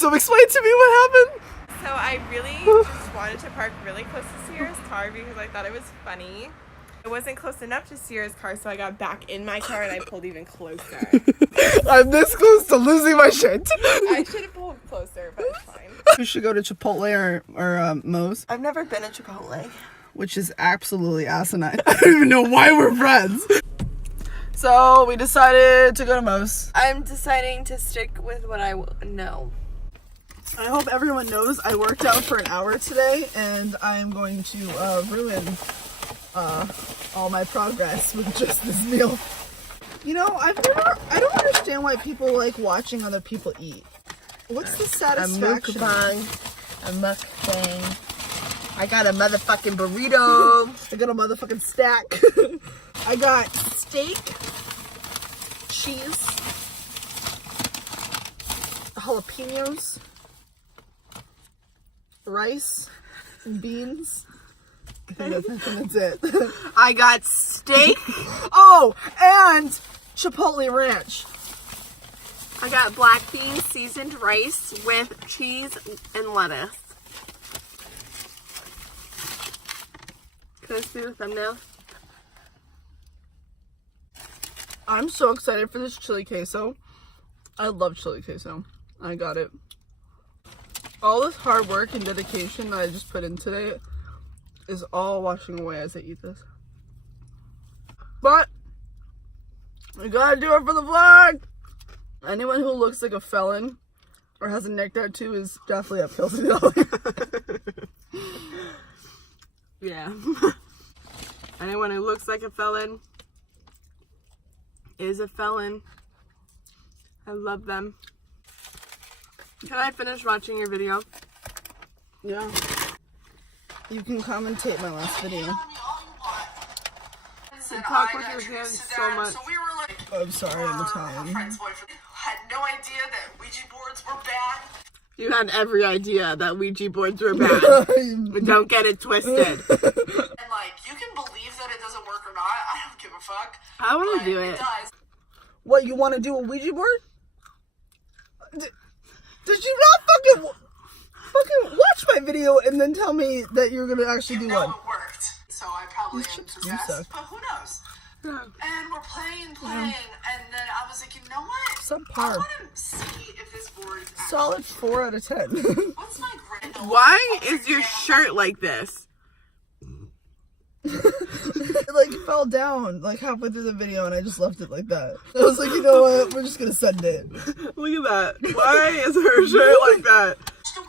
So explain to me what happened. So I really just wanted to park really close to Sierra's car because I thought it was funny. It wasn't close enough to Sierra's car, so I got back in my car and I pulled even closer. I'm this close to losing my shit. I should have pulled closer, but it's fine. We should go to Chipotle or Moes, I've never been to Chipotle. which is absolutely asinine. I don't even know why we're friends. So we decided to go to Moes. I'm deciding to stick with what I know. I hope everyone knows I worked out for an hour today, and I am going to ruin all my progress with just this meal. You know, I don't understand why people like watching other people eat. What's the satisfaction? A mukbang. I got a motherfucking burrito. I got a motherfucking stack. I got steak, cheese, jalapenos, rice, and beans. I think that's it. I got steak. Oh, and Chipotle ranch. I got black bean seasoned rice with cheese and lettuce. Can I see the thumbnail? I'm so excited for this chili queso. I love chili queso. I got it. All this hard work and dedication that I just put in today is all washing away as I eat this. But we gotta do it for the vlog. Anyone who looks like a felon or has a neck tattoo is definitely up Kelsey and I. Yeah. Anyone who looks like a felon is a felon. I love them. Can I finish watching your video? Yeah. You can commentate my last video. You talk with your hands so much. I'm sorry, I'm Italian. Had no idea that Ouija boards were bad. You had every idea that Ouija boards were bad. But don't get it twisted. And like, you can believe that it doesn't work or not. I don't give a fuck. I want to But do it. does. What, you want to do a Ouija board? Did you not fucking watch my video and then tell me that you're gonna actually do one? It worked. So I probably am chips do possessed, suck. but who knows? Yeah. And we're playing, and then I was like, you know what? Subpar. I want to see if this board is actually... Solid 4 out of 10. What's my grade? Why is your shirt like this? It like fell down like halfway through the video and I just left it like that. I was like, you know what? We're just gonna send it. Look at that. Why is her shirt like that?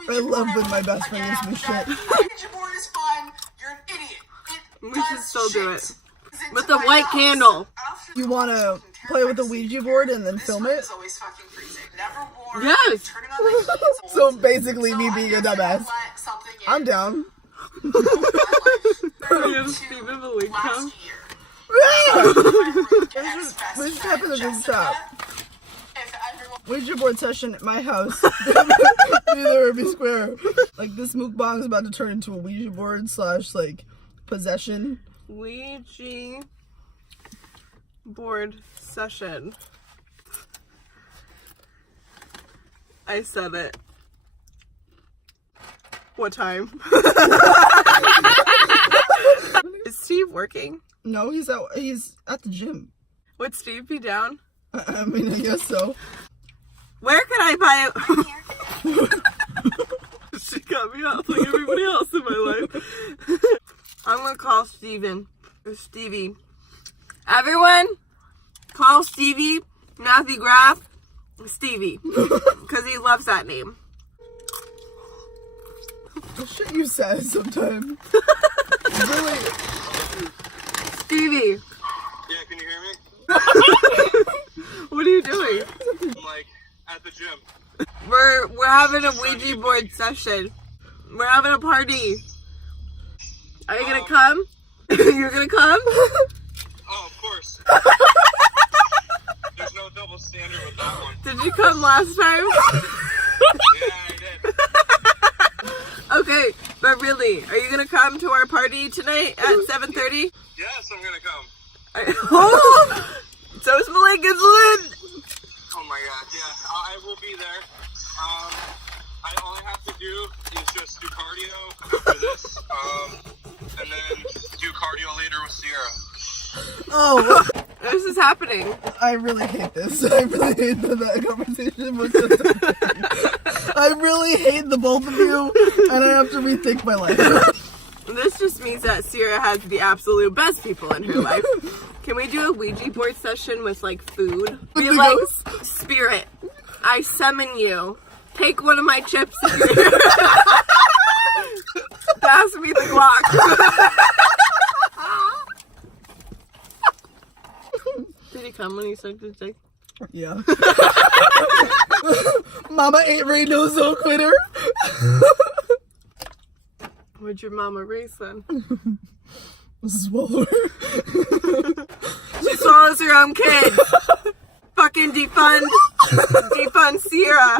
I love when my best friend gives me shit. Ouija board is fun. You're an idiot. We should still do it. With the white candle. You wanna play with the Ouija board and then film it? Yes. So basically me being a dumbass. I'm down. You have Stephen the link come? We just happened to just stop. Ouija board session at my house. Neither would be square. Like this mukbang is about to turn into a Ouija board / like possession. Ouija board session. I said it. What time? Is Steve working? No, he's at the gym. Would Steve be down? I mean, I guess so. Where can I buy it? She got me off like everybody else in my life. I'm gonna call Steven or Stevie. Everyone, call Stevie Matthew Graff Stevie because he loves that name. The shit you said sometimes. Really. Stevie. Yeah, can you hear me? What are you doing? I'm like at the gym. We're having a Ouija board session. We're having a party. Are you gonna come? You're gonna come? Oh, of course. There's no double standard with that one. Did you come last time? Yeah, I did. Okay, but really, are you gonna come to our party tonight at 7:30? Yes, I'm gonna come. Oh, so is Malika's Lynn. Oh my god, yeah, I will be there. do is just do cardio after this, and then do cardio later with Sierra. Oh, This is happening. I really hate this. I really hate that conversation was just I really hate the both of you, and I have to rethink my life. This just means that Sierra has the absolute best people in her life. Can we do a Ouija board session with like food? Be the like, ghost? Spirit, I summon you. Take one of my chips. Pass me the Glock. Did he come when he sucked his dick? Yeah. Mama ain't raised no soul quitter. What'd your mama raise then? Swallow her. She swallows her own kid. Fucking defund Sierra.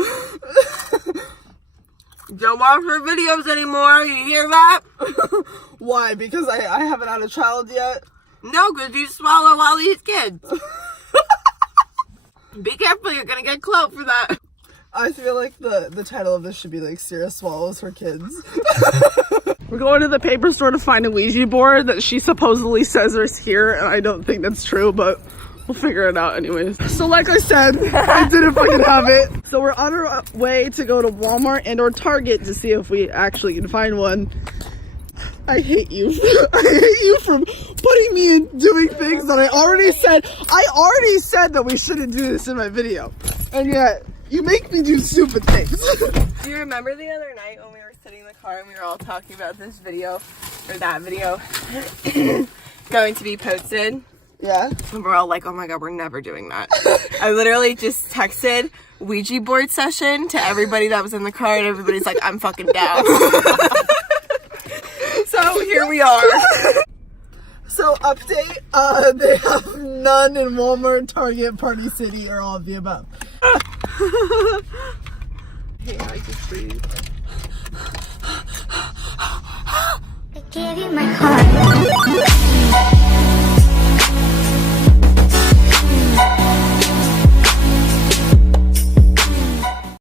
Don't watch her videos anymore. You hear that? Why? Because I haven't had a child yet. No, because you swallow all these kids. Be careful, you're gonna get clout for that. I feel like the title of this should be like Sierra swallows her kids. We're going to the paper store to find a Ouija board that she supposedly says is here, and I don't think that's true, but we'll figure it out anyways. So like I said, I didn't fucking have it. So we're on our way to go to Walmart and or Target to see if we actually can find one. I hate you. I hate you for putting me in doing things that I already said. I already said that we shouldn't do this in my video. And yet, you make me do stupid things. Do you remember the other night when we were sitting in the car and we were all talking about this video, or that video, going to be posted? Yeah. And we're all like, oh my god, we're never doing that. I literally just texted Ouija board session to everybody that was in the car, and everybody's like, I'm fucking down. So here we are. So update, they have none in Walmart, Target, Party City, or all of the above. Hey, I just breathe.